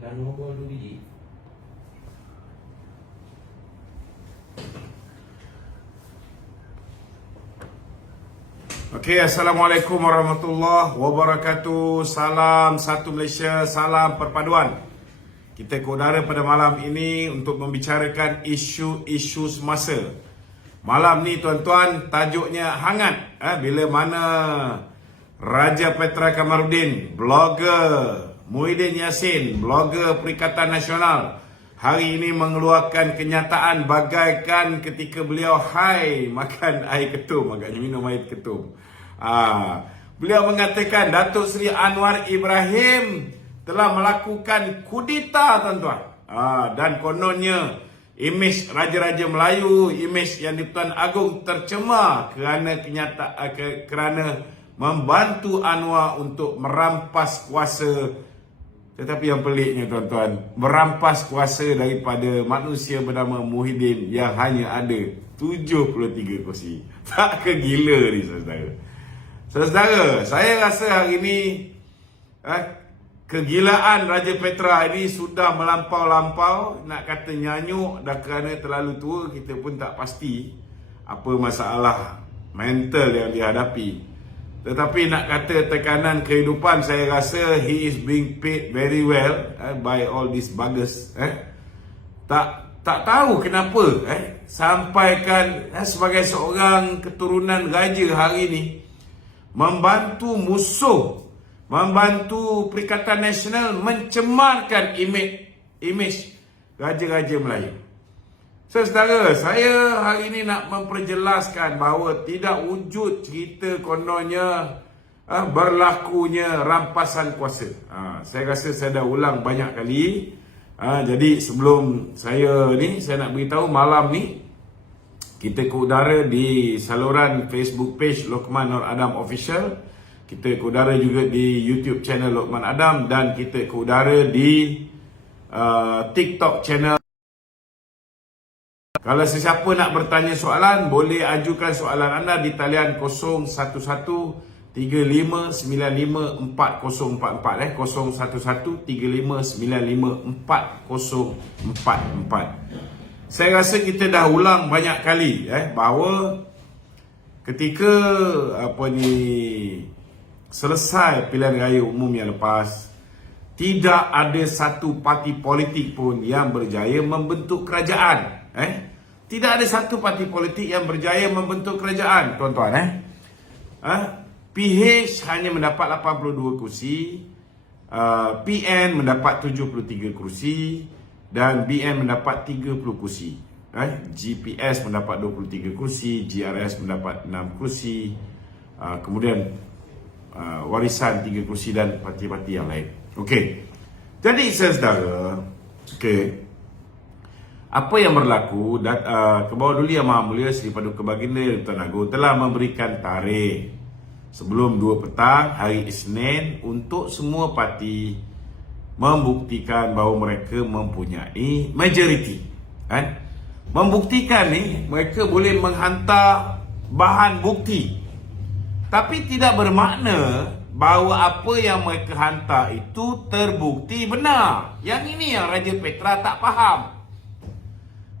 Nano ball 2 biji. Okey, Assalamualaikum warahmatullahi wabarakatuh. Salam satu Malaysia, salam perpaduan. Kita ke udara pada malam ini untuk membicarakan isu-isu semasa. Malam ni tuan-tuan, tajuknya hangat. Bila mana Raja Petra Kamarudin, blogger Muhyiddin Yassin, blogger Perikatan Nasional, hari ini mengeluarkan kenyataan bagaikan ketika beliau makan air ketum, agaknya minum air ketum. Beliau mengatakan Datuk Seri Anwar Ibrahim telah melakukan kudeta, tuan-tuan. Dan kononnya imej Raja-Raja Melayu, imej yang di-Pertuan Agong tercemar kerana membantu Anwar untuk merampas kuasa. Tetapi yang peliknya, tuan-tuan, merampas kuasa daripada manusia bernama Muhyiddin yang hanya ada 73 kursi. Tak ke gila ni, saudara? Saudara, saya rasa hari ini kegilaan Raja Petra ini sudah melampau-lampau. Nak kata nyanyuk, dah kerana terlalu tua, kita pun tak pasti apa masalah mental yang dihadapi. Tetapi nak kata tekanan kehidupan, saya rasa he is being paid very well by all these buggers. Tak tahu kenapa sampaikan sebagai seorang keturunan raja hari ini membantu musuh, membantu Perikatan Nasional mencemarkan imej Raja-Raja Melayu. Saudara, saya hari ini nak memperjelaskan bahawa tidak wujud cerita kononnya berlakunya rampasan kuasa. Saya rasa saya dah ulang banyak kali. Jadi sebelum saya nak beritahu malam ni kita ke udara di saluran Facebook page Lokman Nur Adam Official. Kita ke udara juga di YouTube channel Lokman Adam, dan kita ke udara di TikTok channel. Kalau sesiapa nak bertanya soalan, boleh ajukan soalan anda di talian 011-3595-4044 011-3595-4044. Saya rasa kita dah ulang banyak kali bahawa ketika selesai pilihan raya umum yang lepas, tidak ada satu parti politik pun yang berjaya membentuk kerajaan. Tidak ada satu parti politik yang berjaya membentuk kerajaan, tuan-tuan. PH hanya mendapat 82 kursi, PN mendapat 73 kursi, dan BN mendapat 30 kursi. GPS mendapat 23 kursi, GRS mendapat 6 kursi, kemudian warisan 3 kursi dan parti-parti yang lain. Okey. Jadi saudara, okey, apa yang berlaku, ke bawah dulu Yang Maha Mulia Seri Paduka Baginda Pertuan Agong telah memberikan tarikh sebelum 2 petang hari Isnin untuk semua parti membuktikan bahawa mereka mempunyai majoriti. Membuktikan ni, mereka boleh menghantar bahan bukti. Tapi tidak bermakna bahawa apa yang mereka hantar itu terbukti benar. Yang ini yang Raja Petra tak faham.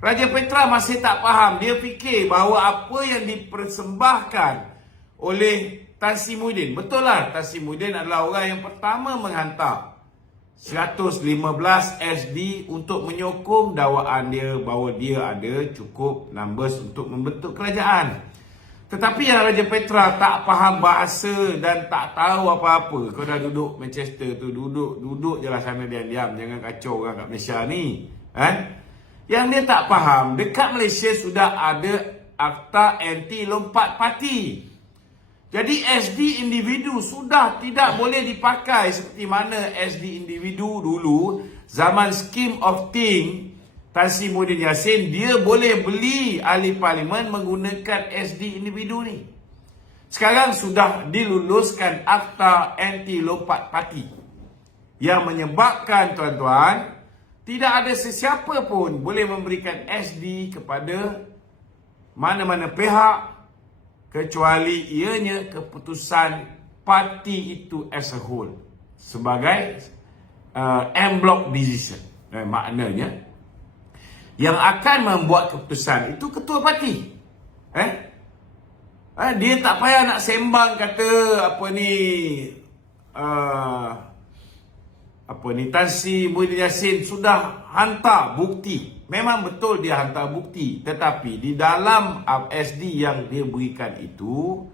Raja Petra masih tak faham. Dia fikir bahawa apa yang dipersembahkan oleh Tan Sri Muhyiddin, betul lah, Tan Sri Muhyiddin adalah orang yang pertama menghantar 115 SD untuk menyokong dakwaan dia bahawa dia ada cukup numbers untuk membentuk kerajaan. Tetapi yang Raja Petra tak faham bahasa dan tak tahu apa-apa. Kau dah duduk Manchester tu, duduk je lah sana diam-diam. Jangan kacau orang kat Malaysia ni. Yang dia tak faham, dekat Malaysia sudah ada Akta Anti Lompat Parti. Jadi SD individu sudah tidak boleh dipakai seperti mana SD individu dulu, zaman Scheme of Thing, Tan Sri Muhyiddin Yassin, dia boleh beli ahli parlimen menggunakan SD individu ni. Sekarang sudah diluluskan Akta Anti Lompat Parti, yang menyebabkan, tuan-tuan, tidak ada sesiapa pun boleh memberikan SD kepada mana-mana pihak kecuali ianya keputusan parti itu as a whole sebagai en bloc decision. Maknanya yang akan membuat keputusan itu ketua parti. Dia tak payah nak sembang kata Tan Sri Muhyiddin Yassin sudah hantar bukti. Memang betul dia hantar bukti, tetapi di dalam SD yang dia berikan itu,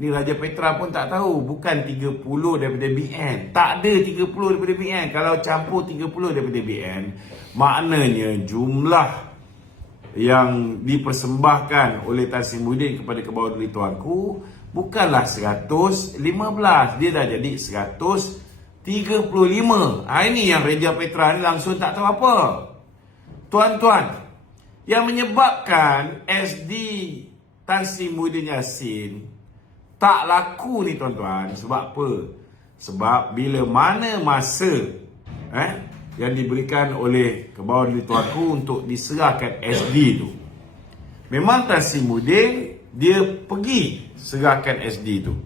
ni Raja Petra pun tak tahu, bukan 30 daripada BN. Tak ada 30 daripada BN. Kalau campur 30 daripada BN, maknanya jumlah yang dipersembahkan oleh Tan Sri Muhyiddin kepada Kebawah Tuanku bukanlah 115, dia dah jadi 135. Ini yang Raja Petra ni langsung tak tahu apa. Tuan-tuan, yang menyebabkan SD Tan Sri Muhyiddin Yassin tak laku ni tuan-tuan, sebab apa? Sebab bila mana masa yang diberikan oleh Kebawah Tuanku untuk diserahkan SD tu, memang Tan Sri Muhyiddin dia pergi serahkan SD tu,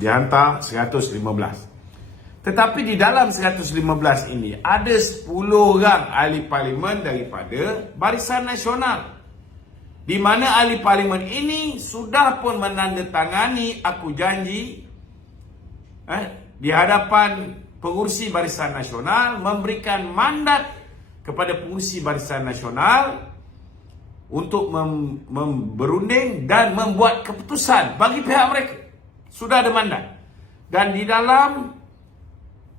dia hantar 115. Tetapi di dalam 115 ini ada 10 orang ahli parlimen daripada Barisan Nasional, di mana ahli parlimen ini sudah pun menandatangani aku janji di hadapan pengurusi Barisan Nasional, memberikan mandat kepada pengurusi Barisan Nasional untuk berunding dan membuat keputusan bagi pihak mereka. Sudah ada mandat. Dan di dalam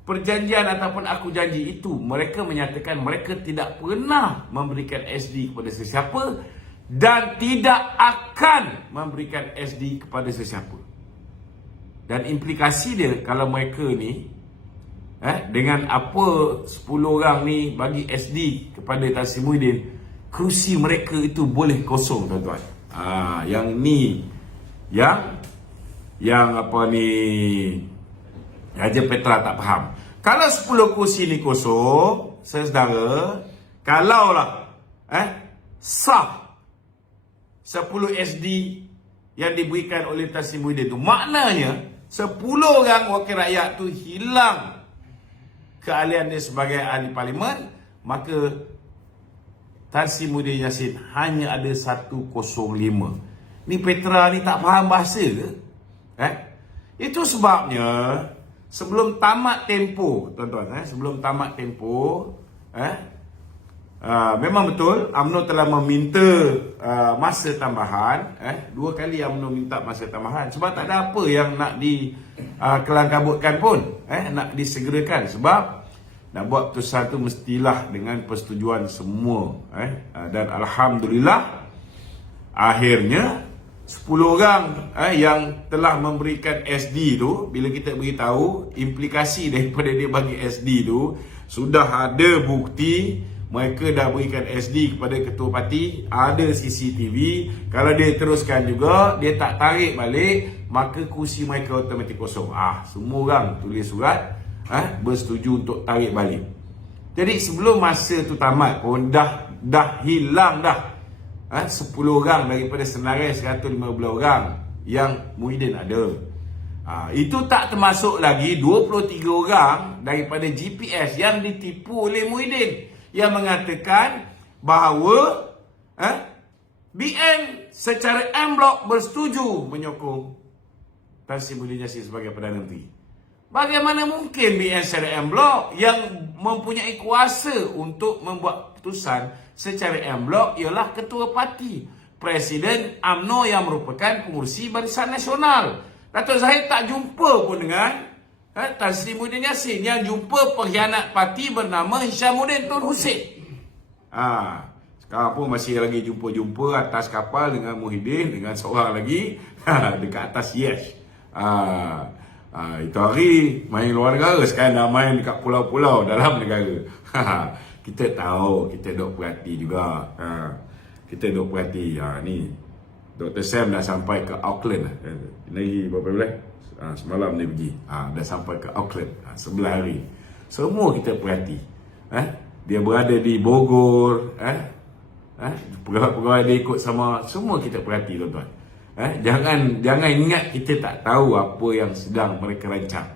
perjanjian ataupun aku janji itu, mereka menyatakan mereka tidak pernah memberikan SD kepada sesiapa dan tidak akan memberikan SD kepada sesiapa. Dan implikasi dia, kalau mereka ni dengan apa 10 orang ni bagi SD kepada Tan Sri Muhyiddin, kerusi mereka itu boleh kosong tuan-tuan. Yang ni yang Raja Petra tak faham. Kalau 10 kursi ni kosong, saudara, kalaulah sah 10 SD yang diberikan oleh Tan Sri Muhyiddin tu, maknanya 10 orang wakil rakyat tu hilang keahlian dia sebagai ahli parlimen, maka Tan Sri Muhyiddin Yassin hanya ada 105. Ni Petra ni tak faham bahasa ke? Itu sebabnya sebelum tamat tempoh, tuan-tuan, sebelum tamat tempoh, memang betul UMNO telah meminta masa tambahan. 2 kali UMNO minta masa tambahan sebab tak ada apa yang nak dikelangkabutkan pun, nak disegerakan. Sebab nak buat keputusan tu mestilah dengan persetujuan semua. Dan Alhamdulillah, akhirnya 10 orang yang telah memberikan SD tu, bila kita beritahu implikasi daripada dia bagi SD tu, sudah ada bukti mereka dah berikan SD kepada ketua parti, ada CCTV. Kalau dia teruskan juga, dia tak tarik balik, maka kursi mereka automatik kosong. Semua orang tulis surat bersetuju untuk tarik balik. Jadi sebelum masa tu tamat pun dah hilang dah 10 orang daripada senarai 115 orang yang Muhyiddin ada. Itu tak termasuk lagi 23 orang daripada GPS yang ditipu oleh Muhyiddin, yang mengatakan bahawa BN secara en bloc bersetuju menyokong Tan Sri Muhyiddin Yassin sebagai Perdana Menteri. Bagaimana mungkin BN secara en bloc yang mempunyai kuasa untuk membuat keputusan secara en bloc ialah ketua parti, Presiden UMNO yang merupakan pengurusi Barisan Nasional. Datuk Zahid tak jumpa pun dengan Tan Sri Muhyiddin Yassin. Yang jumpa pengkhianat parti bernama Hishamuddin Tun Hussein. Sekarang pun masih lagi jumpa-jumpa atas kapal dengan Muhyiddin, dengan seorang lagi dekat atas Yesh. Itu hari main luar negara, sekarang dah main dekat pulau-pulau dalam negara. Kita tahu, kita duk perhati juga. Kita duk perhati. Ni Dr. Sam dah sampai ke Auckland. Lagi berapa bulan? Semalam dia pergi. Dah sampai ke Auckland. 11 hari. Semua kita perhati. Dia berada di Bogor. Pegawai-pegawai dia ikut sama. Semua kita perhati, tuan-tuan. Jangan ingat kita tak tahu apa yang sedang mereka rancang.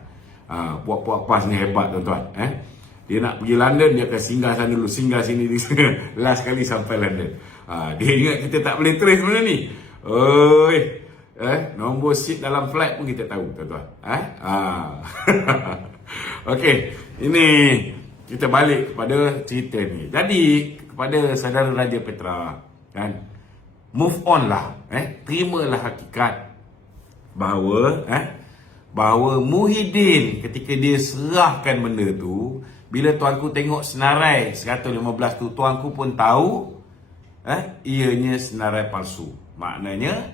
Puak-puak PAS ni hebat, tuan-tuan. Dia nak pergi London, dia akan singgah sana dulu, singgah sini, last kali sampai London. Dia ingat kita tak boleh trace benda ni. Oi, nombor seat dalam flight pun kita tahu, tuan-tuan. Okey, ini kita balik kepada cerita ni. Jadi kepada saudara Raja Petra, kan, move on lah, terimalah hakikat bahawa Muhyiddin ketika dia serahkan benda tu, bila tuanku tengok senarai 115 tu, tuanku pun tahu ianya senarai palsu. Maknanya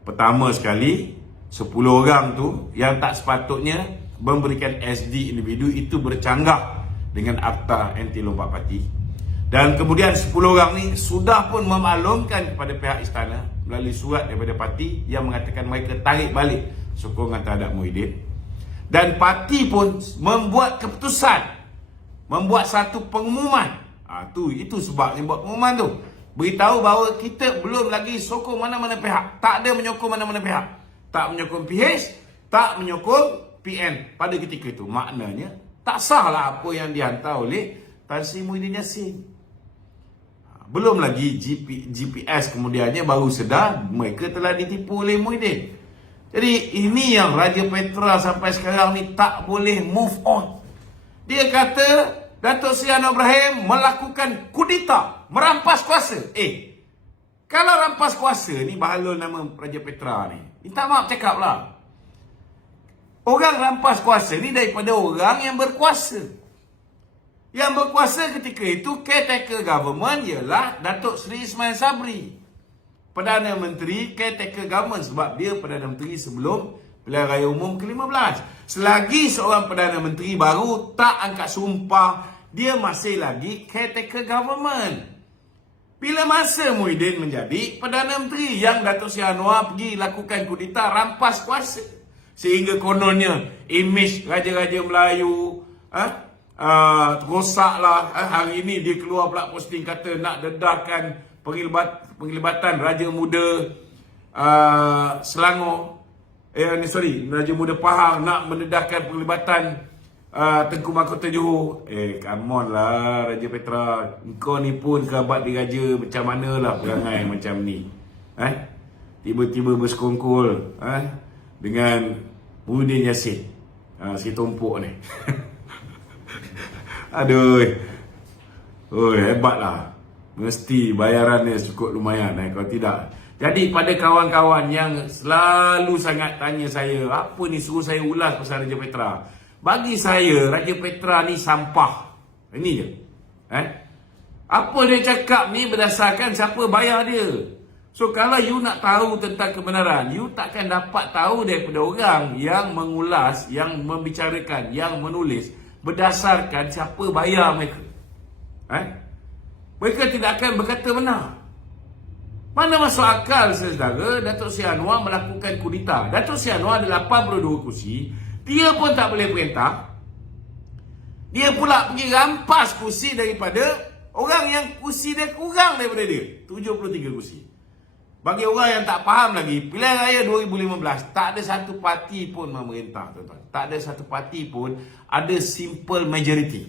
pertama sekali 10 orang tu yang tak sepatutnya memberikan SD individu itu bercanggah dengan Akta Anti Lompat Parti. Dan kemudian 10 orang ni sudah pun memaklumkan kepada pihak istana melalui surat daripada parti yang mengatakan mereka tarik balik sokongan terhadap Muhyiddin. Dan parti pun membuat keputusan, membuat satu pengumuman. Itu sebabnya buat pengumuman tu. Beritahu bahawa kita belum lagi sokong mana-mana pihak. Tak ada menyokong mana-mana pihak. Tak menyokong PH, tak menyokong PN pada ketika itu. Maknanya tak sahlah apa yang dihantar oleh Tan Sri Muhyiddin Yassin. Belum lagi GPS kemudiannya baru sedar mereka telah ditipu oleh Muhyiddin. Jadi ini yang Raja Petra sampai sekarang ni tak boleh move on. Dia kata Datuk Seri Anwar Ibrahim melakukan kudeta, merampas kuasa. Kalau rampas kuasa ni bahalul nama Raja Petra ni. Minta maaf cakap lah. Orang rampas kuasa ni daripada orang yang berkuasa. Yang berkuasa ketika itu caretaker government ialah Datuk Seri Ismail Sabri, Perdana Menteri caretaker government, sebab dia Perdana Menteri sebelum Pilihan Raya Umum ke-15. Selagi seorang Perdana Menteri baru tak angkat sumpah, dia masih lagi caretaker government. Bila masa Muhyiddin menjadi Perdana Menteri, yang Datuk Seri Anwar pergi lakukan kudeta, rampas kuasa, sehingga kononnya imej Raja-Raja Melayu rosaklah. Hari ini dia keluar pula posting kata nak dedahkan penglibatan Raja Muda Selangor. Raja Muda Pahang nak mendedahkan penglibatan Tengku Mahkota Johor. Come on lah Raja Petra. Kau ni pun kerabat diraja macam manalah perangai macam ni. Tiba-tiba bersekongkol dengan Muhyiddin Yassin, si tumpuk ni. Aduh. Hebatlah. Mesti bayarannya cukup lumayan kalau tidak. Jadi pada kawan-kawan yang selalu sangat tanya saya, apa ni suruh saya ulas pasal Raja Petra. Bagi saya Raja Petra ni sampah. Ini je. Apa dia cakap ni berdasarkan siapa bayar dia. So kalau you nak tahu tentang kebenaran, you takkan dapat tahu daripada orang yang mengulas, yang membicarakan, yang menulis berdasarkan siapa bayar mereka. Mereka tidak akan berkata benar. Mana masuk akal saudara Datuk Seri Anwar melakukan kudeta. Datuk Seri Anwar ada 82 kursi, dia pun tak boleh perintah. Dia pula pergi rampas kursi daripada orang yang kursi dia kurang daripada dia, 73 kursi. Bagi orang yang tak faham lagi, pilihan raya 2015 tak ada satu parti pun memerintah, tuan-tuan. Tak ada satu parti pun ada simple majority.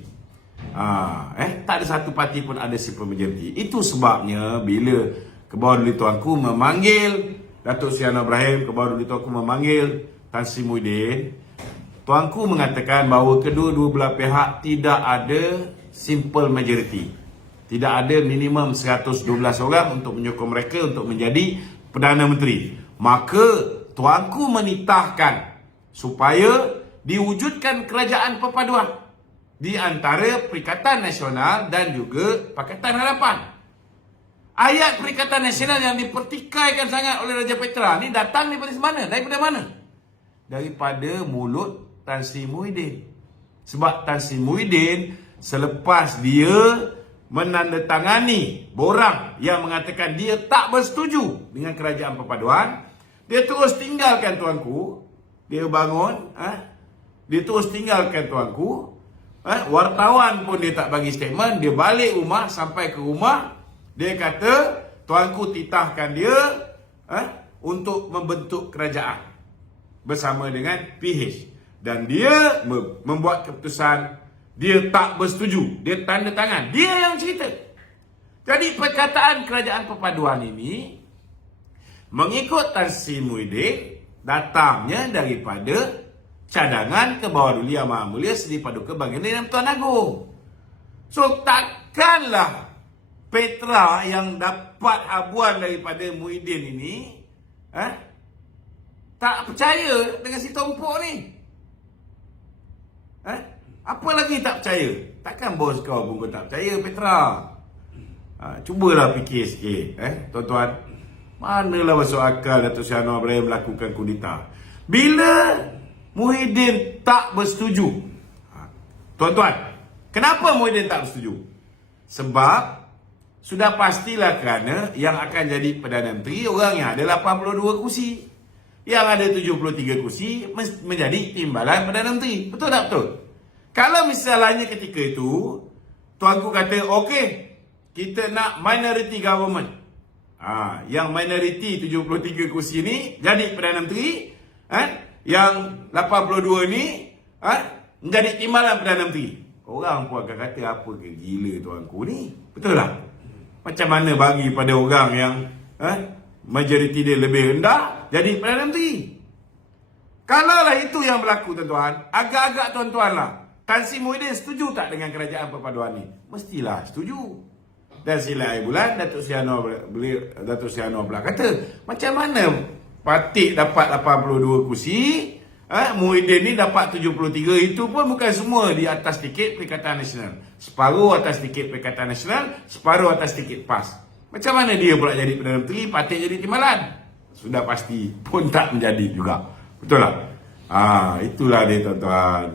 Tak ada satu parti pun ada simple majority. Itu sebabnya bila Kebawah-Duli Tuanku memanggil Datuk Seri Anwar Ibrahim, Kebawah-Duli Tuanku memanggil Tan Sri Muhyiddin, Tuanku mengatakan bahawa kedua-dua belah pihak tidak ada simple majority. Tidak ada minimum 112 orang untuk menyokong mereka untuk menjadi Perdana Menteri. Maka Tuanku menitahkan supaya diwujudkan kerajaan perpaduan di antara Perikatan Nasional dan juga Pakatan Harapan. Ayat Perikatan Nasional yang dipertikaikan sangat oleh Raja Petra ni datang daripada mana? Daripada mana? Daripada mulut Tan Sri Muhyiddin. Sebab Tan Sri Muhyiddin selepas dia menandatangani borang yang mengatakan dia tak bersetuju dengan kerajaan perpaduan, dia terus tinggalkan tuanku. Dia bangun, dia terus tinggalkan tuanku. Wartawan pun dia tak bagi statement. Dia balik rumah, sampai ke rumah, dia kata tuanku titahkan dia untuk membentuk kerajaan bersama dengan PH. Dan dia membuat keputusan dia tak bersetuju, dia tanda tangan, dia yang cerita. Jadi perkataan kerajaan perpaduan ini mengikut Tan Sri Muhyiddin datangnya daripada cadangan Kebawah Yang Maha Mulia Seri Paduka Baginda Yang Tuan Agong. So takkanlah Petra yang dapat habuan daripada Muhyiddin ini tak percaya dengan si Tompok ni. Apa lagi tak percaya? Takkan bos kau pun kau tak percaya, Petra. Cubalah fikir sikit, tuan-tuan. Manalah masuk akal Datuk Seri Anwar Ibrahim melakukan kudeta bila Muhyiddin tak bersetuju. Tuan-tuan, kenapa Muhyiddin tak bersetuju? Sebab sudah pastilah kerana yang akan jadi Perdana Menteri orang yang ada 82 kursi. Yang ada 73 kursi menjadi timbalan Perdana Menteri. Betul tak betul? Kalau misalnya ketika itu tuanku kata, okey, kita nak minority government. Yang minority 73 kursi ni jadi Perdana Menteri, yang 82 ni menjadi timbalan Perdana Menteri. Orang pun akan kata, apa ke gila tuanku ni? Betul tak? Macam mana bagi pada orang yang majoriti dia lebih rendah jadi Perdana Menteri? Kalaulah itu yang berlaku, tuan-tuan, agak-agak tuan-tuan lah, Tan Sri Muhyiddin setuju tak dengan kerajaan perpaduan ni? Mestilah setuju. Dan sila air bulan, Datuk Seri Anwar pula kata, macam mana Patik dapat 82 kursi, Muhyiddin ni dapat 73, itu pun bukan semua di atas tiket Perikatan Nasional. Separuh atas tiket Perikatan Nasional, separuh atas tiket PAS. Macam mana dia pula jadi Perdana Menteri, Patik jadi timbalan? Sudah pasti pun tak menjadi juga. Betul tak? Itulah dia, tuan-tuan.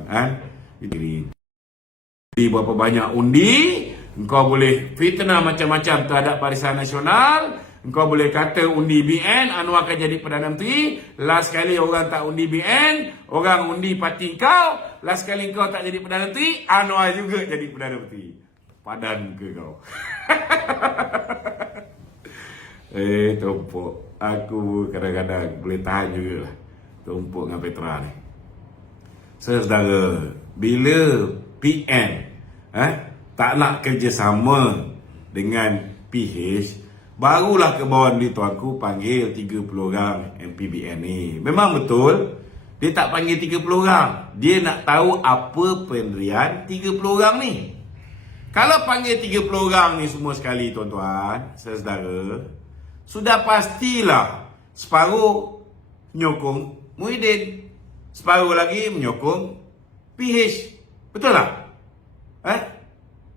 Berapa banyak undi, engkau boleh fitnah macam-macam terhadap Barisan Nasional. Engkau boleh kata undi BN, Anwar akan jadi Perdana Menteri. Last kali orang tak undi BN, orang undi parti kau. Last kali kau tak jadi Perdana Menteri, Anwar juga jadi Perdana Menteri. Padan ke kau? Tompok. Aku kadang-kadang boleh tahan juga lah Tompok dengan Petra ni. Saudara, bila PN tak nak kerjasama dengan PH, barulah Kebawah ni tuanku panggil 30 orang MPBN ni. Memang betul, dia tak panggil 30 orang. Dia nak tahu apa pendirian 30 orang ni. Kalau panggil 30 orang ni semua sekali, tuan-tuan, saudara, sudah pastilah separuh menyokong Muhyiddin, separuh lagi menyokong PH. Betul tak?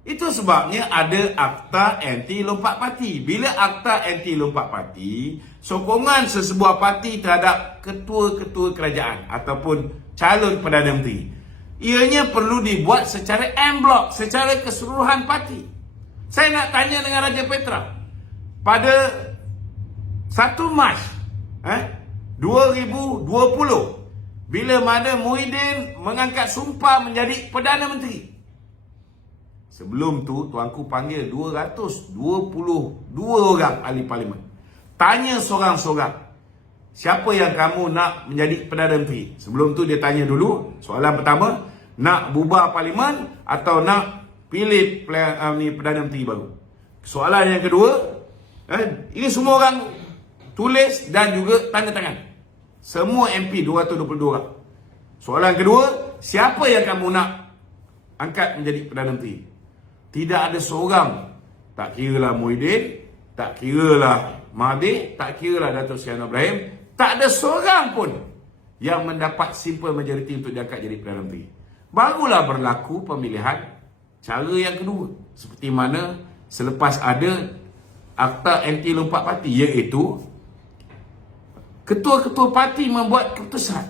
Itu sebabnya ada Akta Anti Lompat Parti. Bila Akta Anti Lompat Parti, sokongan sesebuah parti terhadap ketua-ketua kerajaan ataupun calon Perdana Menteri, ianya perlu dibuat secara en bloc, secara keseluruhan parti. Saya nak tanya dengan Raja Petra, pada 1 Mac 2020, bila mana Muhyiddin mengangkat sumpah menjadi Perdana Menteri, sebelum tu tuanku panggil 222 orang ahli parlimen. Tanya seorang-seorang, siapa yang kamu nak menjadi Perdana Menteri? Sebelum tu dia tanya dulu, soalan pertama, nak bubar parlimen atau nak pilih Perdana Menteri baru? Soalan yang kedua, ini semua orang tulis dan juga tanda tangan. Semua MP 222 orang. Soalan kedua, siapa yang kamu nak angkat menjadi Perdana Menteri? Tidak ada seorang, tak kiralah Muhyiddin, tak kiralah Mahathir, tak kiralah Datuk Seri Anwar Ibrahim, tak ada seorang pun yang mendapat simple majority untuk diangkat jadi Perdana Menteri. Barulah berlaku pemilihan cara yang kedua, seperti mana selepas ada Akta Anti Lompat Parti, iaitu ketua-ketua parti membuat keputusan.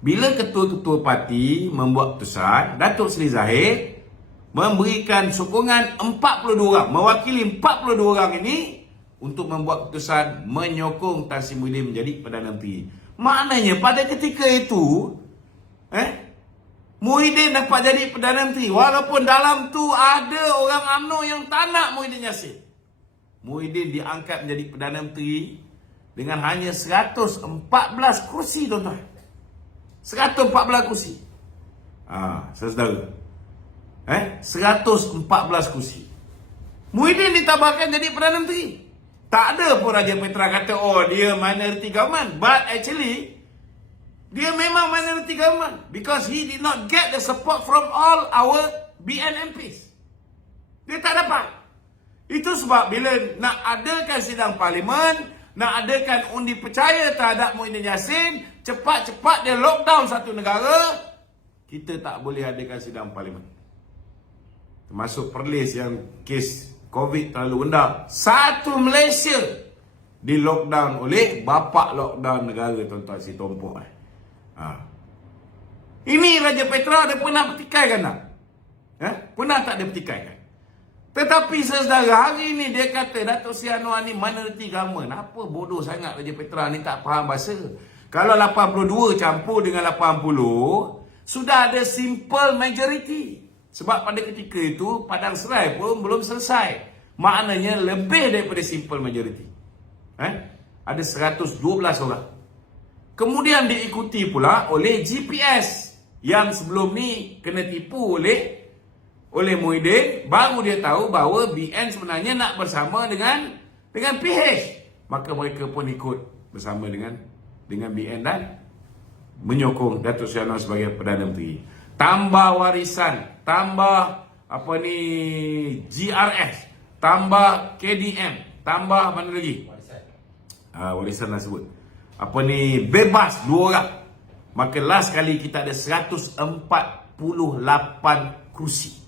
Bila ketua-ketua parti membuat keputusan, Datuk Seri Zahid memberikan sokongan 42 orang, mewakili 42 orang ini untuk membuat keputusan menyokong Tan Sri Muhyiddin menjadi Perdana Menteri. Maknanya pada ketika itu Muhyiddin dapat jadi Perdana Menteri, walaupun dalam tu ada orang UMNO yang tak nak Muhyiddin Yassin. Muhyiddin diangkat menjadi Perdana Menteri dengan hanya 114 kursi, tuan-tuan. 114 kursi. Saudara, 114 kursi. Muhyiddin ditabarkan jadi Perdana Menteri. Tak ada pun Raja Petra kata, oh dia minority government. But actually, dia memang minority government. Because he did not get the support from all our BN MPs. Dia tak dapat. Itu sebab bila nak adakan sidang parlimen, nak adakan undi percaya terhadap Muhyiddin Yassin, cepat-cepat dia lockdown satu negara, kita tak boleh adakan sidang parlimen. Termasuk Perlis yang kes COVID terlalu rendah. Satu Malaysia di lockdown oleh bapak lockdown negara, tuan-tuan, si Tompok. Ini Raja Petra ada pernah bertikaikan tak? Pernah tak dia bertikaikan? Tetapi saudara, hari ini dia kata Datuk Seri Anwar ni minority government. Apa bodoh sangat Raja Petra ni, tak faham bahasa. Kalau 82 campur dengan 80, sudah ada simple majority. Sebab pada ketika itu Padang Serai pun belum selesai. Maknanya lebih daripada simple majority. Ada 112 orang. Kemudian diikuti pula oleh GPS yang sebelum ni kena tipu oleh Muhyiddin. Baru dia tahu bahawa BN sebenarnya nak bersama dengan PH. Maka mereka pun ikut bersama dengan BN dan menyokong Datuk Seri Anwar sebagai Perdana Menteri. Tambah warisan, tambah GRS, tambah KDM, tambah mana lagi? Warisan lah sebut. Bebas 2 orang. Maka last kali kita ada 148 kursi.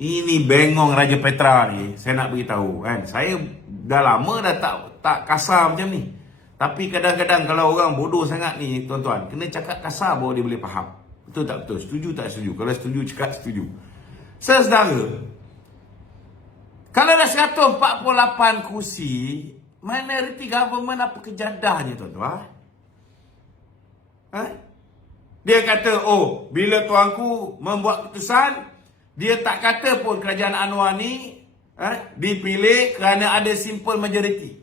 Ini bengong Raja Petra ni, saya nak beritahu kan. Saya dah lama dah tak kasar macam ni. Tapi kadang-kadang kalau orang bodoh sangat ni, tuan-tuan, kena cakap kasar baru dia boleh faham. Betul tak betul? Setuju tak setuju? Kalau setuju, cakap setuju. Saudara, kalau dah 148 kursi, minority government apa kejadahnya, tuan-tuan? Dia kata, oh, bila tuanku membuat keputusan, dia tak kata pun kerajaan Anwar ni dipilih kerana ada simple majority.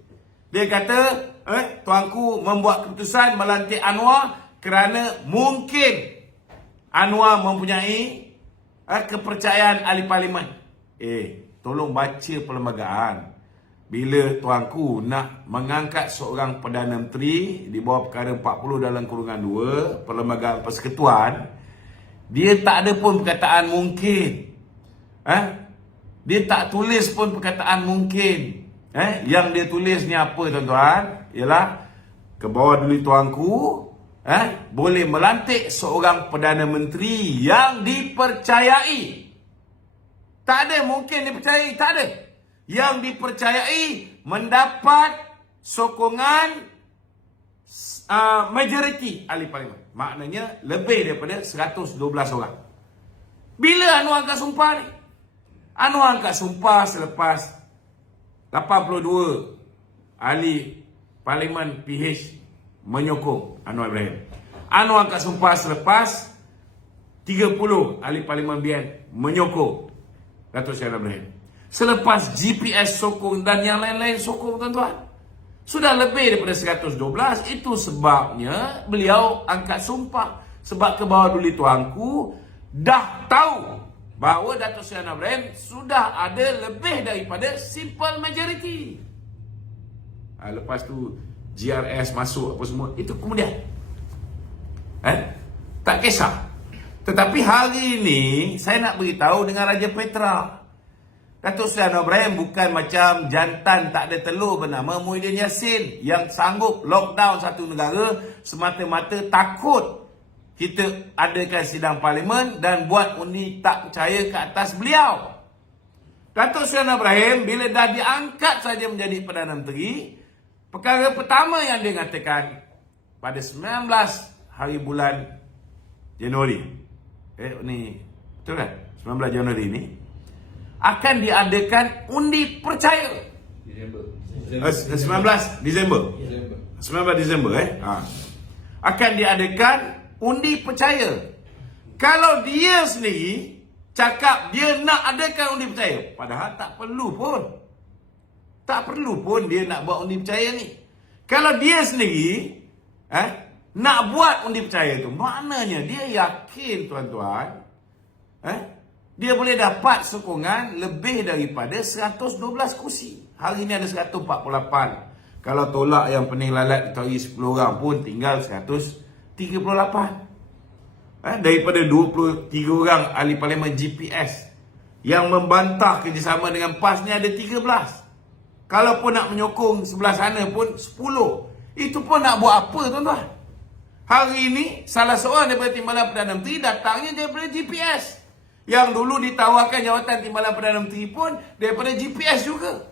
Dia kata, tuanku membuat keputusan melantik Anwar kerana mungkin Anwar mempunyai kepercayaan ahli parlimen. Tolong baca perlembagaan. Bila tuanku nak mengangkat seorang Perdana Menteri di bawah perkara 40 dalam kurungan 2, Perlembagaan Persekutuan, dia tak ada pun perkataan mungkin. Dia tak tulis pun perkataan mungkin. Yang dia tulis ni apa, tuan-tuan? Ialah, ke bawah dulu tuanku, boleh melantik seorang Perdana Menteri yang dipercayai. Tak ada mungkin dipercayai, tak ada. Yang dipercayai mendapat sokongan majoriti ahli parlimen. Maknanya lebih daripada 112 orang. Bila Anwar angkat sumpah ni? Anwar angkat sumpah selepas 82 ahli parlimen PH menyokong Anwar Ibrahim. Anwar angkat sumpah selepas 30 ahli parlimen BN menyokong Datuk Seri Anwar Ibrahim. Selepas GPS sokong dan yang lain-lain sokong, tuan-tuan. Sudah lebih daripada 112. Itu sebabnya beliau angkat sumpah. Sebab ke bawah dulu tuanku dah tahu bahawa Datuk Seri Anwar Ibrahim sudah ada lebih daripada simple majority. Lepas tu GRS masuk apa semua, itu kemudian. Tak kisah. Tetapi hari ini saya nak beritahu dengan Raja Petra. Datuk Seri Anwar Ibrahim bukan macam jantan tak ada telur bernama Muhyiddin Yassin yang sanggup lockdown satu negara semata-mata takut kita adakan sidang parlimen dan buat undi tak percaya ke atas beliau. Datuk Seri Anwar Ibrahim bila dah diangkat saja menjadi Perdana Menteri, perkara pertama yang dia katakan pada 19 hari bulan Januari. Ni betul kan? 19 Januari ni akan diadakan undi percaya. 19 Disember. 19 Disember akan diadakan undi percaya. Kalau dia sendiri cakap dia nak adakan undi percaya, padahal tak perlu pun. Tak perlu pun dia nak buat undi percaya ni. Kalau dia sendiri nak buat undi percaya tu, maknanya dia yakin, tuan-tuan, dia boleh dapat sokongan lebih daripada 112 kursi. Hari ini ada 148. Kalau tolak yang pening lalat ditarik 10 orang pun tinggal 138. Daripada 23 orang ahli parlimen GPS yang membantah kerjasama dengan PAS ni ada 13. Kalau pun nak menyokong sebelah sana pun 10. Itu pun nak buat apa tuan-tuan? Hari ini salah seorang daripada Timbalan Perdana Menteri datangnya daripada GPS. Yang dulu ditawarkan jawatan Timbalan Perdana Menteri pun daripada GPS juga.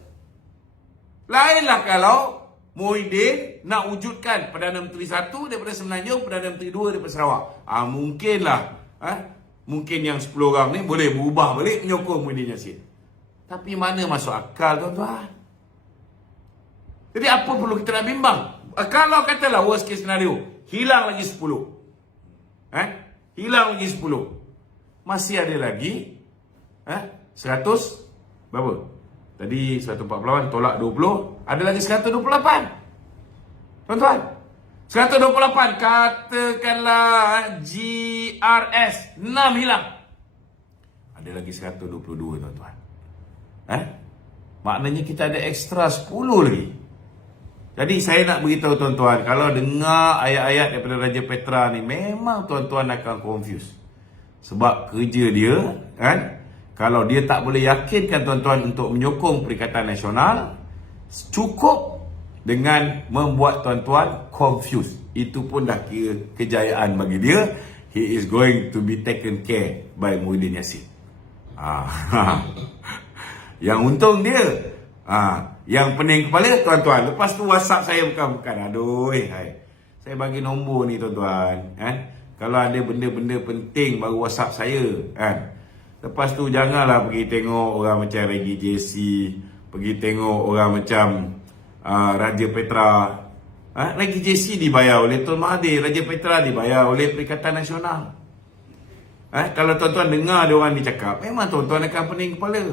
Lainlah kalau Muhyiddin nak wujudkan Perdana Menteri 1 daripada Semenanjung, Perdana Menteri 2 daripada Sarawak. Mungkinlah. Mungkin yang 10 orang ni boleh berubah balik menyokong Muhyiddin Yassin. Tapi mana masuk akal tuan-tuan? Jadi apa perlu kita nak bimbang? Kalau katalah worst case scenario, hilang lagi 10. Hilang lagi 10. Masih ada lagi 100 berapa? Tadi 148 tolak 20, ada lagi 128. Tuan-tuan, 128 katakanlah GRS 6 hilang. Ada lagi 122 tuan-tuan. Maknanya kita ada ekstra 10 lagi. Jadi saya nak beritahu tuan-tuan, kalau dengar ayat-ayat daripada Raja Petra ni, memang tuan-tuan akan confuse. Sebab kerja dia kalau dia tak boleh yakinkan tuan-tuan untuk menyokong Perikatan Nasional, cukup dengan membuat tuan-tuan confused. Itu pun dah kira kejayaan bagi dia. He is going to be taken care by Muhyiddin Yassin. Yang untung dia. Yang pening kepala tuan-tuan. Lepas tu WhatsApp saya bukan. Aduh, saya bagi nombor ni tuan-tuan. Kalau ada benda-benda penting baru WhatsApp saya. Lepas tu janganlah pergi tengok orang macam Regi JC, pergi tengok orang macam Raja Petra. Regi JC dibayar oleh Tun Mahathir, Raja Petra dibayar oleh Perikatan Nasional. Kalau tuan-tuan dengar ada orang ni cakap, memang tuan-tuan akan pening kepala.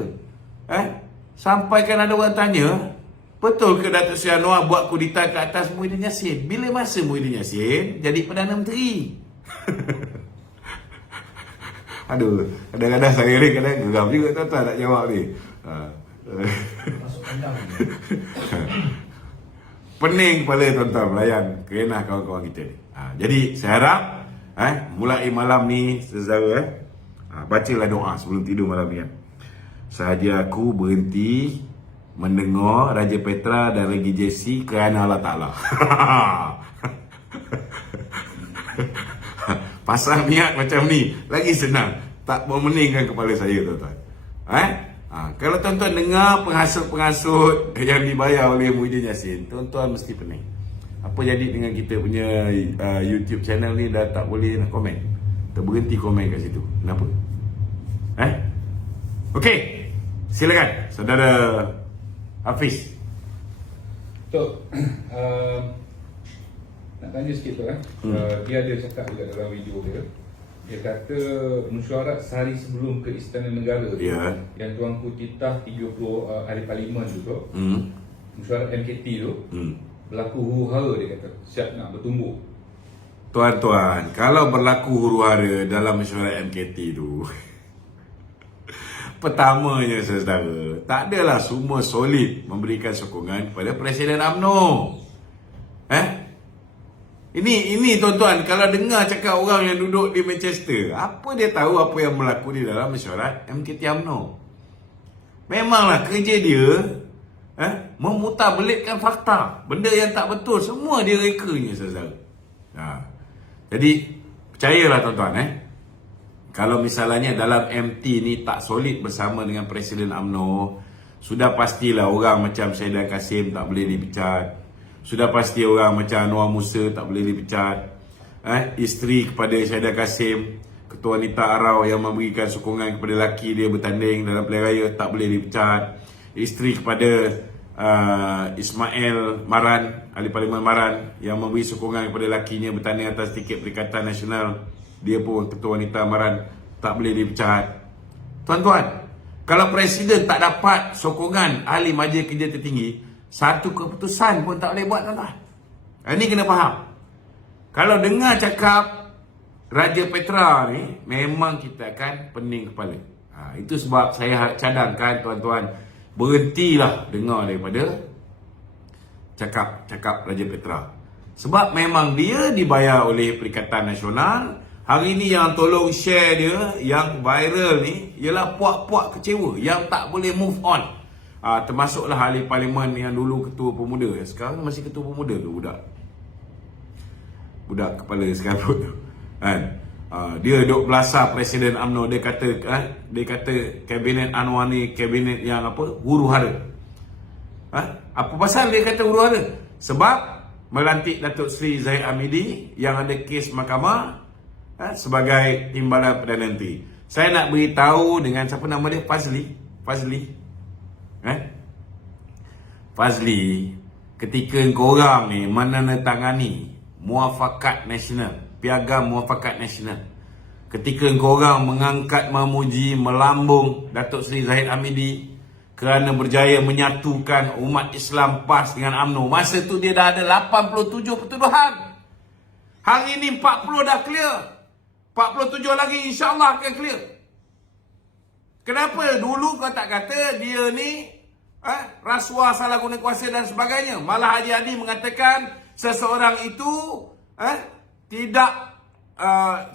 Sampai kan ada orang tanya, betul ke Datuk Seri Anwar buat kudeta ke atas Muhyiddin Yassin? Bila masa Muhyiddin Yassin jadi Perdana Menteri? Aduh, kadang-kadang saya ni kadang geram juga tuan-tuan nak jawab ni. Masuk kandang. Pening kepala tuan-tuan melayan kerenah kawan-kawan kita ni. Jadi saya harap mulai malam ni saudara bacalah doa sebelum tidur malam ni. Sahaja aku berhenti mendengar Raja Petra dan Regi JC kerana Allah Ta'ala. Pasal niat macam ni lagi senang, tak memeningkan kepala saya tuan-tuan. Kalau tuan-tuan dengar penghasut-penghasut yang dibayar oleh Muhyiddin Yassin, tuan-tuan mesti pening. Apa jadi dengan kita punya YouTube channel ni dah tak boleh nak komen? Terberhenti komen kat situ. Kenapa? Okey, silakan saudara Hafiz. Tok, nak tanya sikit tu dia ada cakap juga dalam video dia. Dia kata mesyuarat sehari sebelum ke Istana Negara tu, yang Tuanku titah 30 ahli parlimen tu tu, mesyuarat MKT tu, berlaku huru-hara, dia kata siap nak bertumbuk. Tuan-tuan, kalau berlaku huru-hara dalam mesyuarat MKT tu, pertamanya saudara, tak adalah semua solid memberikan sokongan kepada Presiden UMNO. Ini tuan-tuan, kalau dengar cakap orang yang duduk di Manchester, apa dia tahu apa yang berlaku di dalam mesyuarat MKT UMNO? Memanglah kerja dia memutarbelitkan fakta, benda yang tak betul semua dia rekanya saudara. Jadi percayalah tuan-tuan, kalau misalnya dalam MT ni tak solid bersama dengan Presiden UMNO, sudah pastilah orang macam Syedah Kasim tak boleh dipecat. Sudah pasti orang macam Anwar Musa tak boleh dipecat. Isteri kepada Syedah Kasim, Ketua Nita Arau yang memberikan sokongan kepada lelaki dia bertanding dalam pilihan raya, tak boleh dipecat. Isteri kepada Ismail Maran, ahli parlimen Maran, yang memberi sokongan kepada lakinya bertanding atas tiket Perikatan Nasional, dia pun Ketua Wanita Maran, tak boleh dipecat. Tuan-tuan, kalau Presiden tak dapat sokongan ahli Majlis Kerja Tertinggi, satu keputusan pun tak boleh buat tuan-tuan. Ini kena faham. Kalau dengar cakap Raja Petra ni, memang kita akan pening kepala. Itu sebab saya cadangkan tuan-tuan, berhentilah dengar daripada cakap Raja Petra. Sebab memang dia dibayar oleh Perikatan Nasional. Hari ni yang tolong share dia, yang viral ni, ialah puak-puak kecewa yang tak boleh move on. Termasuklah ahli parlimen yang dulu ketua pemuda. Sekarang masih ketua pemuda ke budak kepala sekarang tu kan. Dia duk belasah Presiden UMNO. Dia kata kabinet Anwar ni kabinet yang huru hara. Apa pasal dia kata huru hara? Sebab melantik Datuk Seri Zahid Hamidi yang ada kes mahkamah sebagai timbalan Perdana Menteri. Saya nak beritahu dengan siapa nama dia, Fazli, ketika korang ni menandatangani Muafakat Nasional, Piagam Muafakat Nasional, ketika korang mengangkat, memuji, melambung Datuk Seri Zahid Hamidi kerana berjaya menyatukan umat Islam PAS dengan UMNO, masa tu dia dah ada 87 pertuduhan. Hari ni 40 dah clear, 47 lagi insya-Allah akan clear. Kenapa dulu kau tak kata dia ni rasuah, salah guna kuasa dan sebagainya? Malah Haji Hadi mengatakan seseorang itu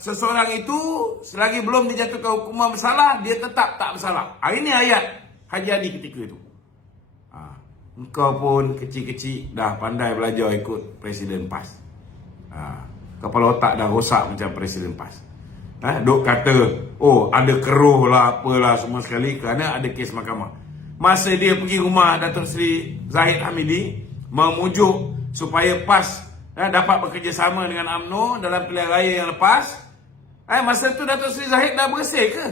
seseorang itu selagi belum dijatuhkan hukuman bersalah, dia tetap tak bersalah. Ini ayat Haji Hadi ketika itu. Engkau pun kecil-kecil dah pandai belajar ikut Presiden PAS. Kepala otak dah rosak macam Presiden PAS. Duk kata, ada keruh lah, apalah semua sekali kerana ada kes mahkamah. Masa dia pergi rumah Datuk Seri Zahid Hamidi memujuk supaya PAS dapat bekerjasama dengan UMNO dalam pilihan raya yang lepas, masa tu Datuk Seri Zahid dah bersih ke?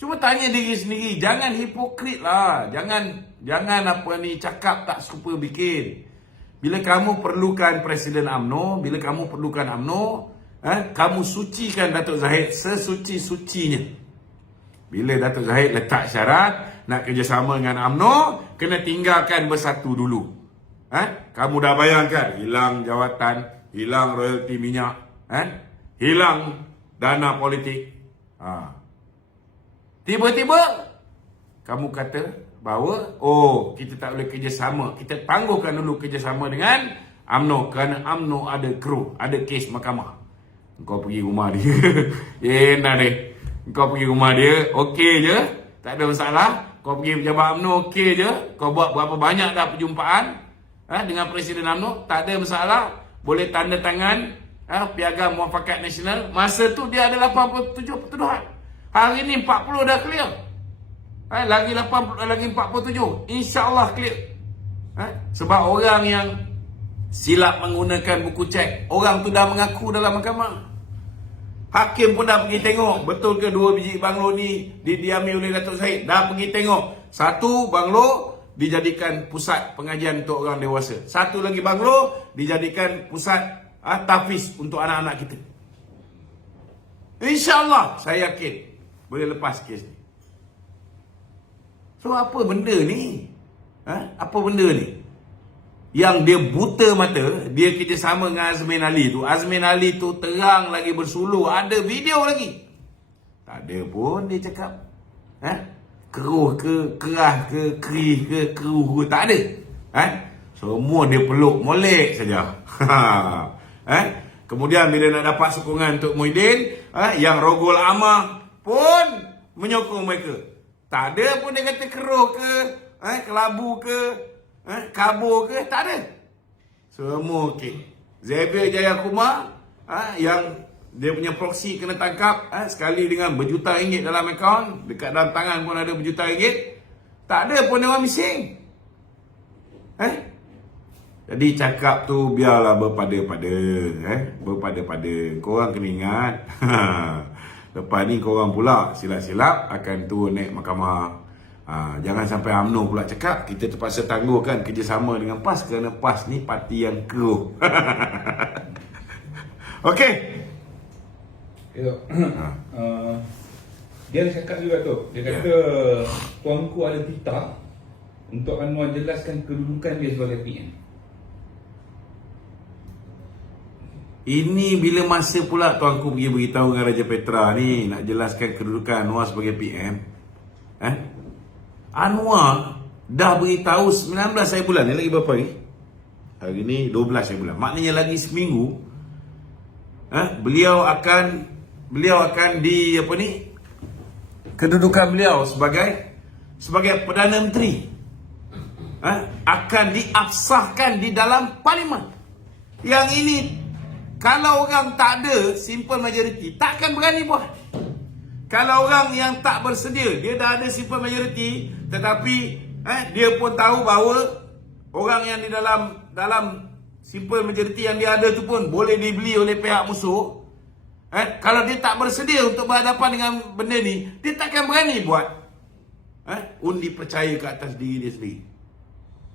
Cuma tanya diri sendiri, jangan hipokrit lah. Jangan apa ni, cakap tak serupa bikin. Bila kamu perlukan Presiden UMNO, bila kamu perlukan UMNO, kamu sucikan Datuk Zahid sesuci-sucinya. Bila Datuk Zahid letak syarat nak kerjasama dengan UMNO, kena tinggalkan bersatu dulu. Kamu dah bayangkan, hilang jawatan, hilang royalti minyak, hilang dana politik. Tiba-tiba kamu kata bahawa kita tak boleh kerjasama, kita tangguhkan dulu kerjasama dengan UMNO kerana UMNO ada keruh, ada kes mahkamah. Kau pergi rumah dia enak deh. Kau pergi rumah dia, okey je, tak ada masalah. Kau pergi pejabat UMNO, okey je. Kau buat berapa banyak dah perjumpaan dengan Presiden UMNO, tak ada masalah. Boleh tanda tangan Piagam Muafakat Nasional. Masa tu dia ada 87 pertuduhan. Hari ni 40 dah clear. Lagi 47, insya-Allah clear. Sebab orang yang silap menggunakan buku cek, orang tu dah mengaku dalam mahkamah. Hakim pun dah pergi tengok, betul ke 2 biji banglo ni didiami oleh Datuk Zahid. Dah pergi tengok. 1 banglo dijadikan pusat pengajian untuk orang dewasa. 1 lagi banglo dijadikan pusat tahfiz untuk anak-anak kita. InsyaAllah saya yakin boleh lepas kes ni. So apa benda ni? Apa benda ni? Yang dia buta mata, dia kerjasama dengan Azmin Ali tu. Azmin Ali tu terang lagi bersuluh, ada video lagi. Tak ada pun dia cakap keruh ke, kerah ke, kerih ke, keruh ke, tak ada. Semua dia peluk molek saja. Kemudian bila nak dapat sokongan untuk Muhyiddin, yang Rogol Amah pun menyokong mereka. Tak ada pun dia kata keruh ke, kelabu ke, kabur ke, tak ada. Semua okey. Xavier Jayakumar yang dia punya proksi kena tangkap sekali dengan berjuta ringgit dalam akaun, dekat dalam tangan pun ada berjuta ringgit. Tak ada pun orang bising. Jadi cakap tu biarlah berpada-pada, berpada-pada. Korang kena ingat. Lepas ni korang pula silap-silap akan turun naik mahkamah. Jangan sampai UMNO pula cakap kita terpaksa tangguhkan kerjasama dengan PAS kerana PAS ni parti yang keruh. Okey. Dia cakap juga tu. Dia kata tuanku ada titah untuk Anwar jelaskan kedudukan dia sebagai PM. Ini bila masa pula tuanku pergi beritahu dengan Raja Petra ni nak jelaskan kedudukan Anwar sebagai PM. Anwar dah beritahu 19 hari bulan. Ni lagi berapa ni? Hari ni 12 hari bulan. Maknanya lagi seminggu beliau akan di apa ni? Kedudukan beliau sebagai Perdana Menteri akan diabsahkan di dalam parlimen. Yang ini kalau orang tak ada simple majority, takkan berani buat. Kalau orang yang tak bersedia, dia dah ada simple majority, tetapi dia pun tahu bahawa orang yang di dalam simple majority yang dia ada tu pun boleh dibeli oleh pihak musuh. Kalau dia tak bersedia untuk berhadapan dengan benda ni, dia takkan berani buat undi percaya ke atas diri dia sendiri.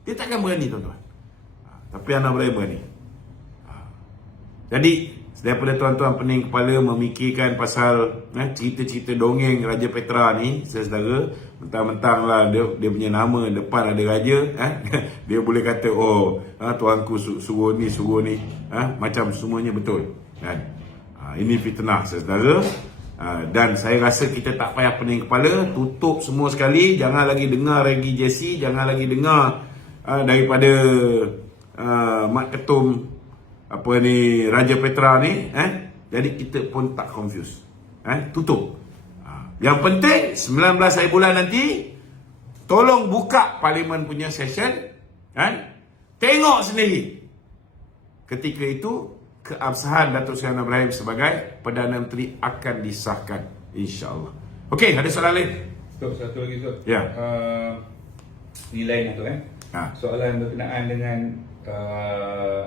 Dia takkan berani, tuan-tuan. Tapi anak Ibrahim berani. Jadi daripada tuan-tuan pening kepala memikirkan pasal cerita-cerita dongeng Raja Petra ni, saudara, mentang-mentang lah dia punya nama depan ada raja, dia boleh kata tuanku suruh ni macam semuanya betul kan. Ini fitnah, saudara. Dan saya rasa kita tak payah pening kepala, tutup semua sekali, jangan lagi dengar Regi Jesse, jangan lagi dengar daripada Mak Ketum Raja Petra ni, jadi kita pun tak confuse. Tutup. Yang penting 19 hari bulan nanti tolong buka parlimen punya session, tengok sendiri. Ketika itu keabsahan Datuk Seri Anwar Ibrahim sebagai Perdana Menteri akan disahkan, insya-Allah. Okey, ada soalan lain? Satu lagi, Ustaz. Ya. Nilai tu soalan berkenaan dengan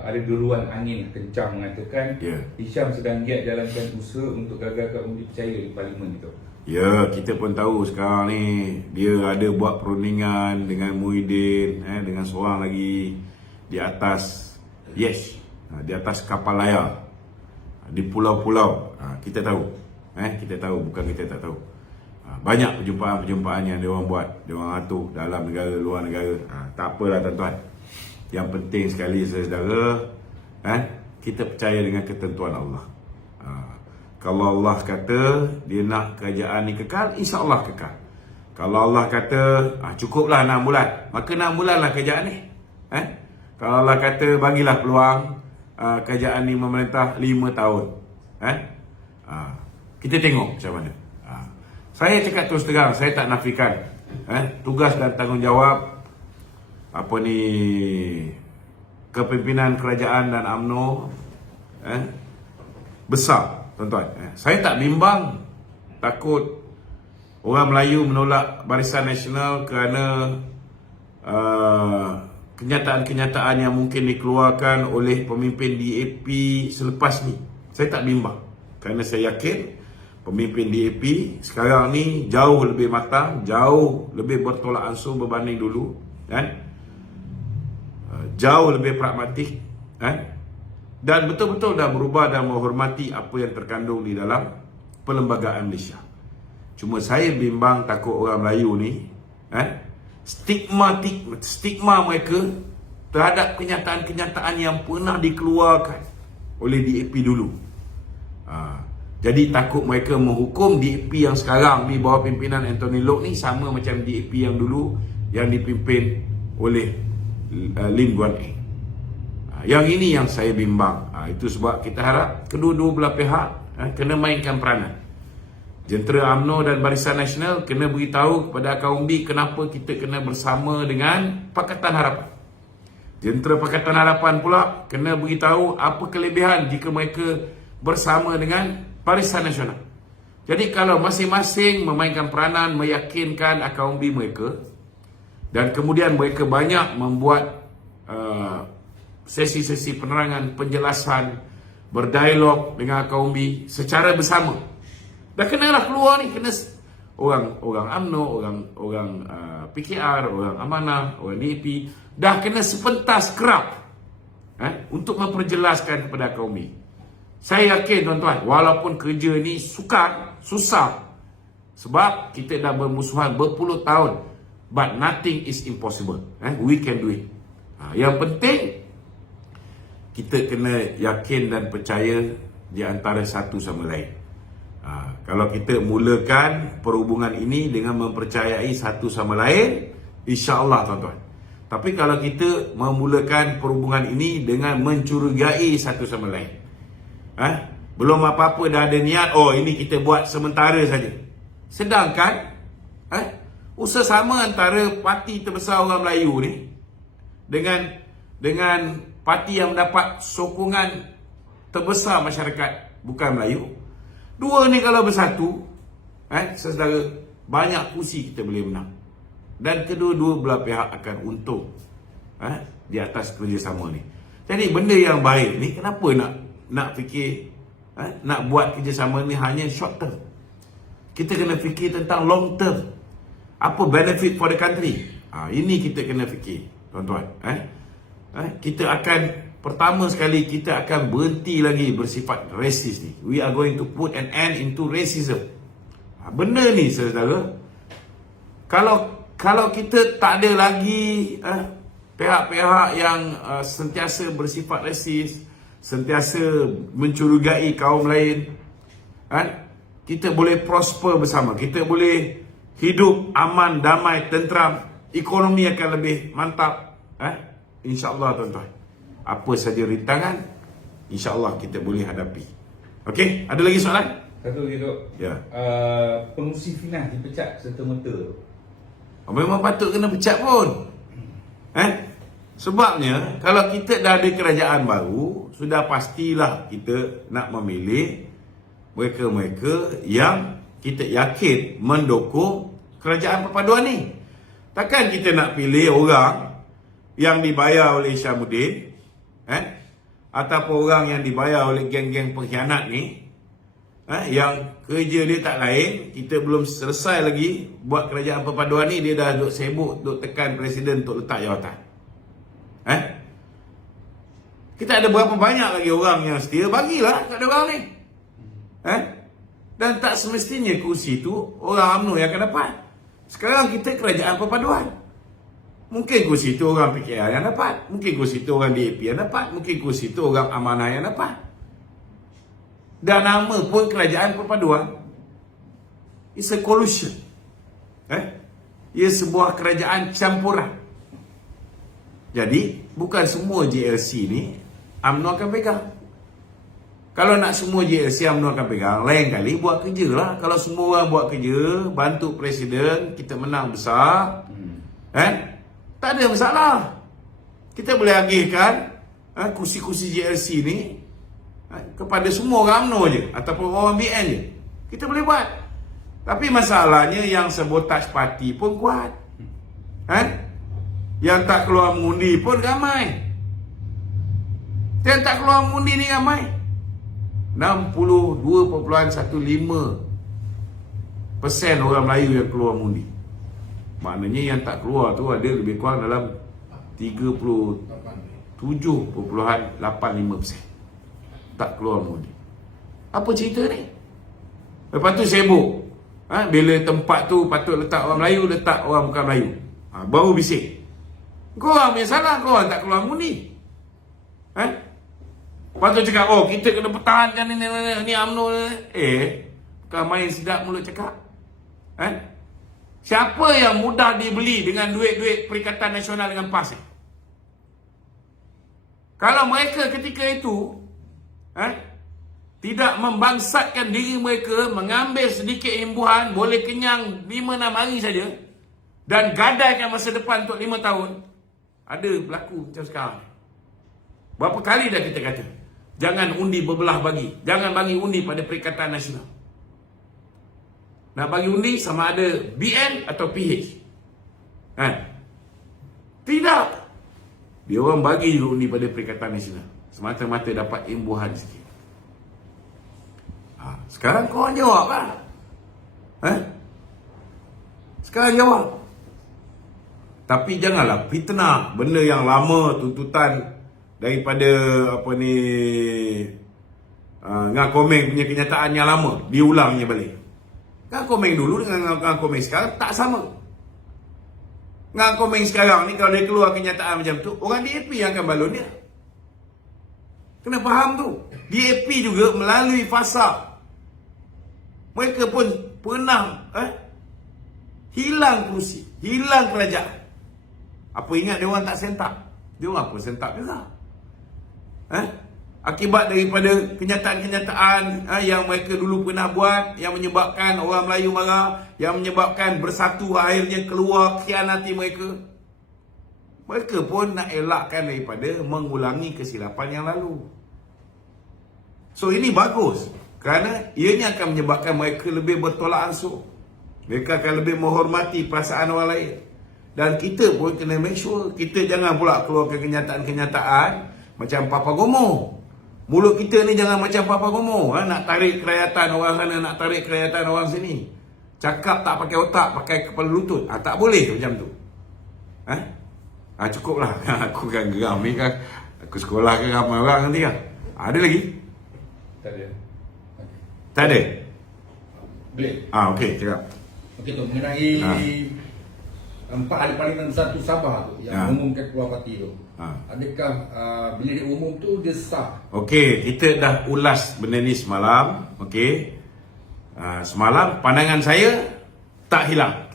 ada deruan angin kencang mengatakan Hisham sedang giat jalankan usaha untuk gagalkan undi percaya di parlimen itu. Ya, kita pun tahu sekarang ni dia ada buat perundingan dengan Muhyiddin, dengan seorang lagi di atas di atas kapal layar di pulau-pulau. Kita tahu. Kita tahu, bukan kita tak tahu. Banyak perjumpaan-perjumpaan yang dia orang buat, dia orang atur dalam negara, luar negara. Tak apalah, tuan-tuan. Yang penting sekali, saudara, kita percaya dengan ketentuan Allah. Kalau Allah kata dia nak kerajaan ni kekal, insya-Allah kekal. Kalau Allah kata cukuplah 6 bulan, maka 6 bulanlah kerajaan ni. Kalau Allah kata bagilah peluang kerajaan ni memerintah 5 tahun, kita tengok macam mana. Saya cakap terus terang, saya tak nafikan tugas dan tanggungjawab kepimpinan kerajaan dan UMNO besar, tuan-tuan. Saya tak bimbang takut orang Melayu menolak Barisan Nasional kerana kenyataan-kenyataan yang mungkin dikeluarkan oleh pemimpin DAP selepas ni. Saya tak bimbang, kerana saya yakin pemimpin DAP sekarang ni jauh lebih matang, jauh lebih bertolak ansur berbanding dulu, jauh lebih pragmatik, dan betul-betul dah berubah dan menghormati apa yang terkandung di dalam perlembagaan Malaysia. Cuma saya bimbang takut orang Melayu ni stigma mereka terhadap kenyataan-kenyataan yang pernah dikeluarkan oleh DAP dulu. Jadi takut mereka menghukum DAP yang sekarang di bawah pimpinan Anthony Loke ni sama macam DAP yang dulu yang dipimpin oleh Lim Guan Eng. Yang ini yang saya bimbang. Itu sebab kita harap kedua-dua belah pihak kena mainkan peranan. Jentera UMNO dan Barisan Nasional kena beritahu kepada kaum B kenapa kita kena bersama dengan Pakatan Harapan. Jentera Pakatan Harapan pula kena beritahu apa kelebihan jika mereka bersama dengan Barisan Nasional. Jadi kalau masing-masing memainkan peranan meyakinkan kaum B mereka, dan kemudian mereka banyak membuat sesi-sesi penerangan, penjelasan, berdialog dengan kaum B secara bersama. Dah kenalah keluar ni, kena orang UMNO, orang PKR, orang Amanah, orang DAP dah kena sepentas kerap untuk memperjelaskan kepada kaum B. Saya yakin, tuan-tuan, walaupun kerja ni susah sebab kita dah bermusuhan berpuluh tahun, but nothing is impossible. We can do it. Yang penting kita kena yakin dan percaya di antara satu sama lain. Kalau kita mulakan perhubungan ini dengan mempercayai satu sama lain, insya-Allah tuan-tuan. Tapi kalau kita memulakan perhubungan ini dengan mencurigai satu sama lain, belum apa-apa dah ada niat, oh ini kita buat sementara saja. Sedangkan usaha sama antara parti terbesar orang Melayu ni dengan parti yang mendapat sokongan terbesar masyarakat bukan Melayu. Dua ni kalau bersatu, saudara, banyak kursi kita boleh menang. Dan kedua-dua belah pihak akan untung di atas kerjasama ni. Jadi benda yang baik ni, kenapa nak fikir nak buat kerjasama ni hanya short term? Kita kena fikir tentang long term. Apa benefit for the country? Ini kita kena fikir, tuan-tuan. Kita akan, pertama sekali kita akan berhenti lagi bersifat rasis ni. We are going to put an end into racism. Benda ni, saudara, kalau kita tak ada lagi pihak-pihak yang sentiasa bersifat rasis, sentiasa mencurigai kaum lain, kita boleh prosper bersama, kita boleh hidup aman, damai, tenteram, ekonomi akan lebih mantap. InsyaAllah tuan-tuan, apa saja rintangan, InsyaAllah kita boleh hadapi. Okey, ada lagi soalan? Satu lagi Dok. Ya. Pengurusi FINAS dipecat serta-merta. Memang patut kena pecat pun. Sebabnya kalau kita dah ada kerajaan baru, sudah pastilah kita nak memilih mereka-mereka yang kita yakin mendukung kerajaan perpaduan ni. Takkan kita nak pilih orang yang dibayar oleh Syamuddin, ataupun orang yang dibayar oleh geng-geng pengkhianat ni, yang kerja dia tak lain, kita belum selesai lagi buat kerajaan perpaduan ni, dia dah duk sibuk, duk tekan presiden untuk letak jawatan. Kita ada berapa banyak lagi orang yang setia, bagilah kat orang ni. Dan tak semestinya kursi tu orang UMNO yang akan dapat. Sekarang kita kerajaan perpaduan. Mungkin kursi tu orang PKR yang dapat, mungkin kursi tu orang DAP yang dapat, mungkin kursi tu orang Amanah yang dapat. Dan nama pun kerajaan perpaduan, it's a collusion. Ia sebuah kerajaan campuran. Jadi bukan semua JLC ni UMNO akan pegang. Kalau nak semua JLC UMNO akan pegang, lain kali buat kerja lah. Kalau semua orang buat kerja, bantu presiden, kita menang besar, tak ada masalah. Kita boleh agihkan kursi-kursi JLC ni kepada semua orang UMNO je, ataupun orang BN je. Kita boleh buat. Tapi masalahnya yang sabotaj parti pun kuat. Yang tak keluar mengundi pun ramai. Yang tak keluar mengundi ni ramai. 62.15% orang Melayu yang keluar mengundi. Maknanya yang tak keluar tu ada lebih kurang dalam 37.85% tak keluar mengundi. Apa cerita ni? Lepas tu sibuk, bila tempat tu patut letak orang Melayu, letak orang bukan Melayu. Baru bising. Korang punya salah, korang tak keluar mengundi. Lepas tu cakap, oh kita kena pertahankan ni UMNO. Bukan main sedap mulut cakap. Siapa yang mudah dibeli dengan duit-duit Perikatan Nasional dengan PAS? Kalau mereka ketika itu tidak membangsatkan diri mereka, mengambil sedikit imbuhan, boleh kenyang 5-6 hari saja, dan gadaikan masa depan untuk 5 tahun, ada berlaku macam sekarang. Berapa kali dah kita kata, jangan undi berbelah bagi, jangan bagi undi pada Perikatan Nasional. Nak bagi undi sama ada BN atau PH. Tidak. Dia orang bagi juga undi pada Perikatan Nasional, semata-mata dapat imbuhan sikit. Sekarang korang jawab lah. Sekarang jawab. Tapi janganlah fitnah benda yang lama, tuntutan daripada apa ni, Ngakomeng punya kenyataan yang lama diulangnya balik. Ngakomeng dulu dengan Ngakomeng sekarang tak sama. Ngakomeng sekarang ni kalau dia keluar kenyataan macam tu, orang DAP yang akan balon dia. Kena faham tu. DAP juga melalui fasa. Mereka pun pernah hilang kerusi, hilang kerajaan. Apa ingat dia orang tak sentak? Dia orang pun sentak juga. Akibat daripada kenyataan-kenyataan yang mereka dulu pernah buat, yang menyebabkan orang Melayu marah, yang menyebabkan bersatu akhirnya keluar khianati mereka. Mereka pun nak elakkan daripada mengulangi kesilapan yang lalu. So ini bagus, kerana ianya akan menyebabkan mereka lebih bertolak ansur. Mereka akan lebih menghormati perasaan orang lain. Dan kita pun kena make sure kita jangan pula keluarkan kenyataan-kenyataan macam Papa Gomo. Mulut kita ni jangan macam Papa Gomo, nak tarik kerakyatan orang sana, nak tarik kerakyatan orang sini. Cakap tak pakai otak, pakai kepala lutut. Tak boleh macam tu. Cukuplah. Aku kan geram ni kan. Aku sekolah kan ramai orang nanti kan. Ada lagi? Tak ada. Tak ada? Boleh? Okey, cakap. Okey tu, mengenai 4 ahli parlimen satu Sabah tu yang umumkan keluar parti tu. Adakah bila dia umum tu dia sah? Okey, kita dah ulas benda ni semalam. Okey. Semalam pandangan saya tak hilang.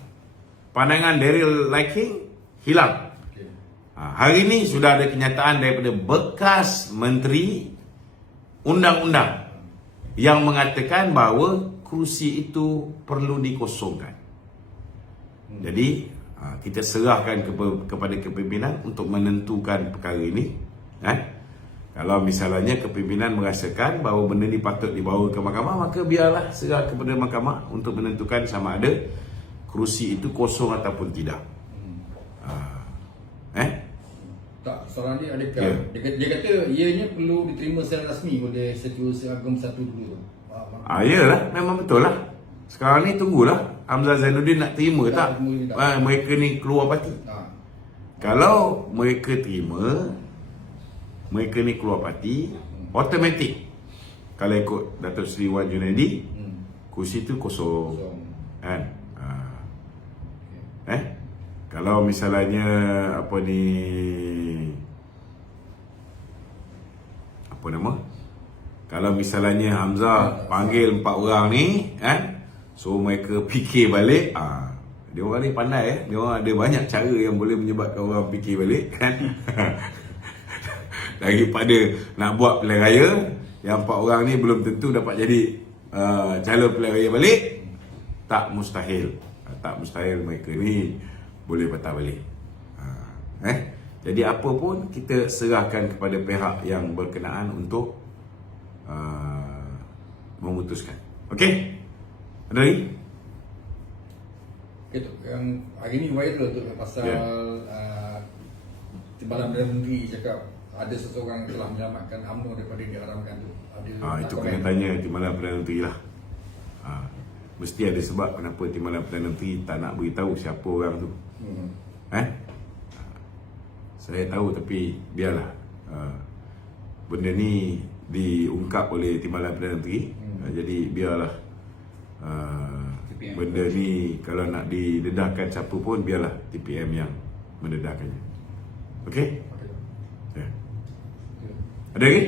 Pandangan Daryl Liking hilang. Okay. Hari ni sudah ada kenyataan daripada bekas menteri undang-undang yang mengatakan bahawa kerusi itu perlu dikosongkan. Jadi kita serahkan kepada kepimpinan untuk menentukan perkara ini. Kalau misalnya kepimpinan merasakan bahawa benda ni patut dibawa ke mahkamah, maka biarlah serah kepada mahkamah untuk menentukan sama ada kerusi itu kosong ataupun tidak. Tak, soalan dia adakah dia kata ianya perlu diterima secara rasmi oleh Setiausaha Agong satu dulu tu. Yalah, memang betul lah. Sekarang ni tunggulah Hamzah Zainuddin nak terima tak mereka ni keluar parti. Kalau mereka terima, mereka ni keluar parti, automatik kalau ikut Datuk Seri Wan Junaidi, kursi tu kosong. Kan? Kalau misalnya kalau misalnya Hamzah panggil 4 orang ni, so mereka fikir balik, dia orang ni pandai, dia orang ada banyak cara yang boleh menyebabkan orang fikir balik, kan? Daripada nak buat pilihan raya, yang 4 orang ni belum tentu dapat jadi calon pilihan raya balik. Tak mustahil mereka ni boleh patah balik. Jadi apa pun kita serahkan kepada pihak yang berkenaan untuk memutuskan. Okey? Ada lagi? Itu yang hari ni viral tu pasal Timbalan Perdana Menteri cakap ada seseorang yang telah menyelamatkan UMNO daripada diharamkan tu. Itu kena tanya Timbalan Perdana Menteri lah. Mesti ada sebab kenapa Timbalan Perdana Menteri tak nak beritahu siapa orang tu. Saya tahu, tapi biarlah. Benda ni diungkap oleh Timbalan Perdana Menteri. Jadi biarlah benda ni kalau nak didedahkan siapa pun, biarlah TPM yang mendedahkannya. Okey? Ada lagi?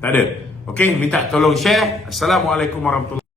Tak ada. Okey, minta tolong share. Assalamualaikum warahmatullahi